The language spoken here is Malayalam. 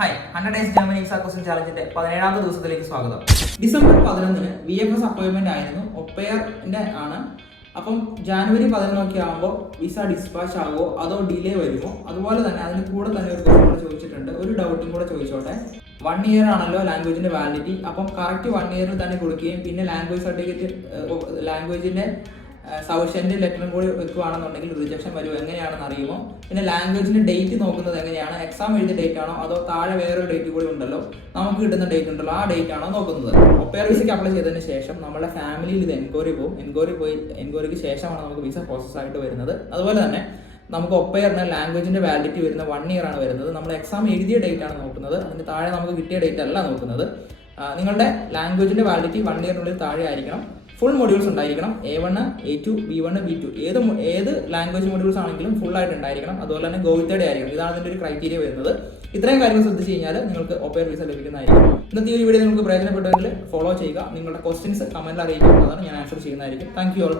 Hi 100 days Germany visa question ചാലഞ്ചിന്റെ 17ാമത്തെ ദിവസത്തിലേക്ക് സ്വാഗതം. ഡിസംബർ 11 VFS അപ്പോയിന്റ്മെന്റ് ആയിരുന്നു. ഒപ്പയറിന്റെ ആണ്. അപ്പം ജാനുവരി 11 ആകുമ്പോൾ വിസ ഡിസ്പാച്ച് ആകുമോ അതോ ഡിലേ വരുമോ? അതുപോലെ തന്നെ അതിന് കൂടെ തന്നെ ഒരു ക്വസ്റ്റ്യൻ കൂടെ ചോദിച്ചിട്ടുണ്ട്. ഒരു ഡൗട്ടും കൂടെ ചോദിച്ചോട്ടെ. 1 ഇയർ ആണല്ലോ ലാംഗ്വേജിന്റെ വാലിഡിറ്റി. അപ്പം കറക്റ്റ് 1 ഇയറിൽ തന്നെ കൊടുക്കുകയും പിന്നെ ലാംഗ്വേജ് സർട്ടിഫിക്കറ്റ് ലാംഗ്വേജിന്റെ സഫിഷ്യന്റ് ലെറ്ററും കൂടി വെക്കുകയാണെന്നുണ്ടെങ്കിൽ റിജക്ഷൻ വരുമോ എങ്ങനെയാണെന്ന് അറിയുമോ? പിന്നെ ലാംഗ്വേജിന്റെ ഡേറ്റ് നോക്കുന്നത് എങ്ങനെയാണ്? എക്സാം എഴുതിയ ഡേറ്റ് ആണോ അതോ താഴെ വേറൊരു ഡേറ്റ് കൂടി ഉണ്ടല്ലോ, നമുക്ക് കിട്ടുന്ന ഡേറ്റ് ഉണ്ടല്ലോ, ആ ഡേറ്റ് ആണോ നോക്കുന്നത്? ഒപ്പയർ വിസയ്ക്ക് അപ്ലൈ ചെയ്തതിന് ശേഷം നമ്മുടെ ഫാമിലിയിൽ ഇത് എൻക്വയറി പോകും. എൻക്വയറിക്ക് ശേഷമാണ് നമുക്ക് വിസ പ്രോസസ് ആയിട്ട് വരുന്നത്. അതുപോലെ തന്നെ നമുക്ക് ഒപ്പയറിന് ലാംഗ്വേജിന്റെ വാലിഡിറ്റി വരുന്ന 1 ഇയർ ആണ് വരുന്നത്. നമ്മൾ എക്സാം എഴുതിയ ഡേറ്റ് ആണ് നോക്കുന്നത്, അതിന് താഴെ നമുക്ക് കിട്ടിയ ഡേറ്റ് അല്ല നോക്കുന്നത്. നിങ്ങളുടെ ലാംഗ്വേജിന്റെ വാലിഡിറ്റി 1 ഇയറിനുള്ളിൽ താഴെ ആയിരിക്കണം. ഫുൾ മൊഡ്യൂൾസ് ഉണ്ടായിരിക്കണം. A1, A2, B1, B2 ഏത് ലാംഗ്വേജ് മൊഡ്യൂൾസ് ആണെങ്കിലും ഫുൾ ആയിട്ട് ഉണ്ടായിരിക്കണം. അതുപോലെ തന്നെ ഗോവിത്തയുടെ ആയിരിക്കണം. ഇതാണ് ഇതിന്റെ ഒരു ക്രൈറ്റീരിയ വരുന്നത്. ഇത്രയും കാര്യങ്ങൾ ശ്രദ്ധിച്ചു കഴിഞ്ഞാൽ നിങ്ങൾക്ക് ഒപ്പയർ വിസ ലഭിക്കുന്നതായിരിക്കും. ഇന്നത്തെ ഈ വീഡിയോ നിങ്ങൾക്ക് പ്രയോജനപ്പെട്ടെങ്കിൽ ഫോളോ ചെയ്യുക. നിങ്ങളുടെ ക്വസ്റ്റ്യൻസ് കമന്റിൽ അറിയിക്കുക. അതാണ് ഞാൻ ആൻസർ ചെയ്യുന്നതായിരിക്കും. Thank you all.